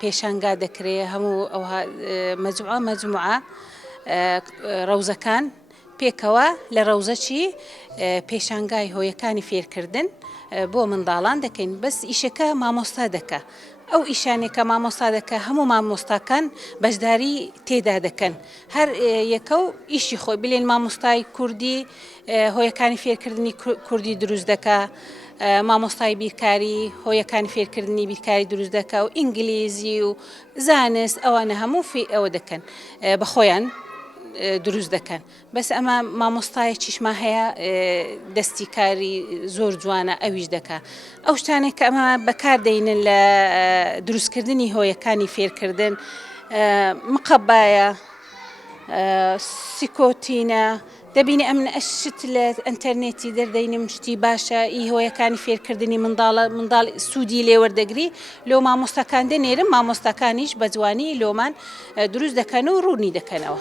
پێشانگا دەکرێت هەموو ئەو مەجموعە ڕەوزەکان پێکەوە لە ڕەوزەچی پێشانگای هۆیەکانی فێرکردن بۆ منداڵان دەکەین بەس ئیشەکە مامۆستا دەکە ئەو ئیشانێکە مامۆستا دەکە هەموو مامۆستاکان بەشداری تێدا دەکەن هەر یەکە و ئیشی خۆی بلێن مامۆستای کوردی هۆیەکانی فێرکردنی کوردی دروست دەکە مامۆستای بیرکاری هۆیەکانی فێرکردنی بیرکاری دروست دەکە و ئینگلیزی و زانست ئەوانە هەموو ئەوە دەکەن بە خۆیان دروست دەکەن بەس ئەمە مامۆستایەکیشمان هەیە دەستی کاری زۆر جوانە ئەویش دەکا ئەو شتانێک کە ئەمە بەکاردەینن لە دروستکردنی هۆیەکانی فێرکردن مقەبایە سیکۆتینە دەبینی ئەم ئەشت لە ئەنتەرنێتی دەردەینم شتی باشە ئی هۆیەکانی فێرکردنی منداڵ سوودی لێوەردەگری لۆ مامۆستاکان دەنێرم مامۆستاکانیش بە جوانی لۆمان دروست دەکەن و ڕوونی دەکەنەوە.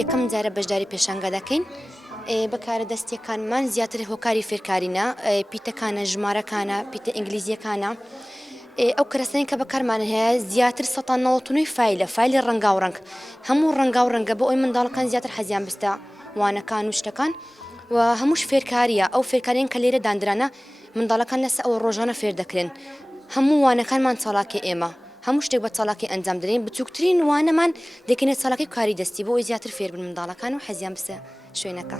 یەکەم جارە بەشداری پێشانگا دەکەین بەکارە دەستیەکانمان زیاتر هۆکاری فێرکارینە پیتەکانە ژمارەکانە پیتە ئینگلیزیەکانە ئەو کەرەستەنین کە بەکارمان هەیە زیاتر ١٩٩ فایلی ڕەنگاو ڕەنگ هەموو ڕەنگاو ڕەنگە بۆ ئەوی منداڵەکان زیاتر حەزیان بستە وانەکان و شتەکان و هەمووش فێرکاریە ئەو فێرکاریان کە لێرە دانرانە منداڵەکان لەسەر ئەو ڕۆژانە فێر دەکرێن هەموو وانەکانمان چالاکی ئێمە هەموو شتێک بە چالاکی ئەنجام دەدەین بچووکترین وانەمان دەکەنێت چالاکی کاری دەستی بۆ ئەوی زیاتر فێر بن منداڵەکان و حەزیان بستە شوێنەکە.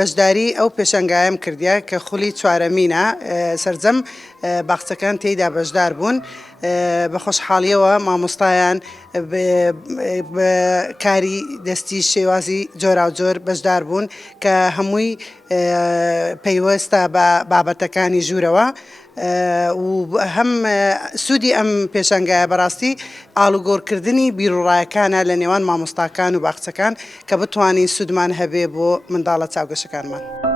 بەشداری ئەو پێشەنگایم کردیا کە خولی چوارەمینە سەرجەم باخچەکان تێیدا بەشدار بوون بە خۆشحاڵیەوە مامۆستایان بە کاری دەستی شێوازی جۆراوجۆر بەشدار بوون کە هەمووی پەیوەستە بە بابەتەکانی ژوورەوە و هەم سوودی ئەم پێشەنگایە بەڕاستی ئاڵوگۆڕکردنی بیرڕایەکانە لە نێوان مامۆستاکان و باخچەکان کە بتوانین سوودمان هەبێ بۆ منداڵە چاوگەشەکانمان.